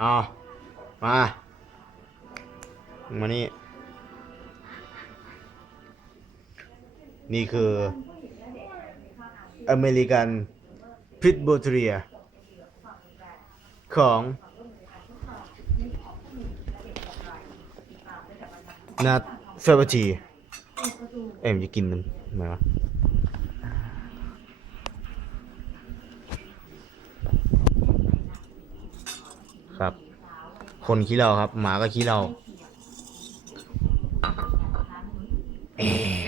เอามา มานี่ นี่คือ อเมริกันพิทบูทเรีย ของนัดเฟเบอร์ที เอ็มจะกินมันทำไมวะ ครับ คนขี้เราครับ หมาก็ขี้เราเอ๊ะ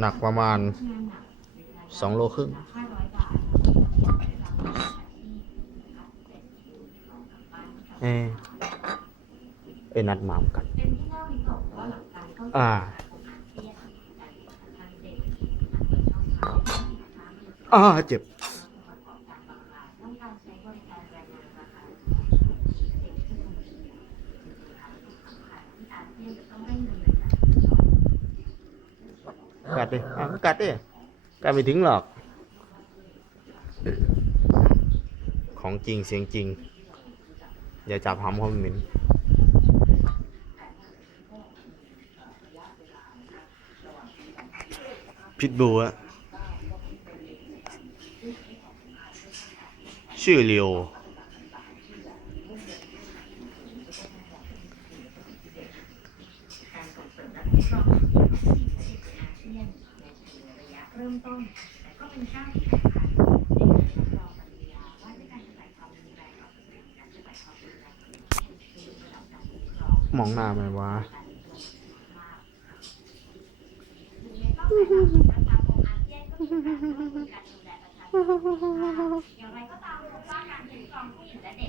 หนักประมาณสองโลครึ่งเอ๊ะเอ้ยนัดหมาเหมือนกัน อ่าอ่าเจ็บ กัดดิอะก็กัดดิกัดไม่ถึงหรอก ของจริงเสียงจริง อย่าจับหำเขาเหม็น พิทบูอะชื่อเลียวมองหน้าไหมวะ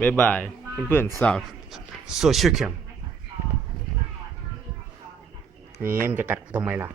บายบายเพื่อนๆสาวโซเชียลแคมนี่มันจะกัดทำไมล่ะ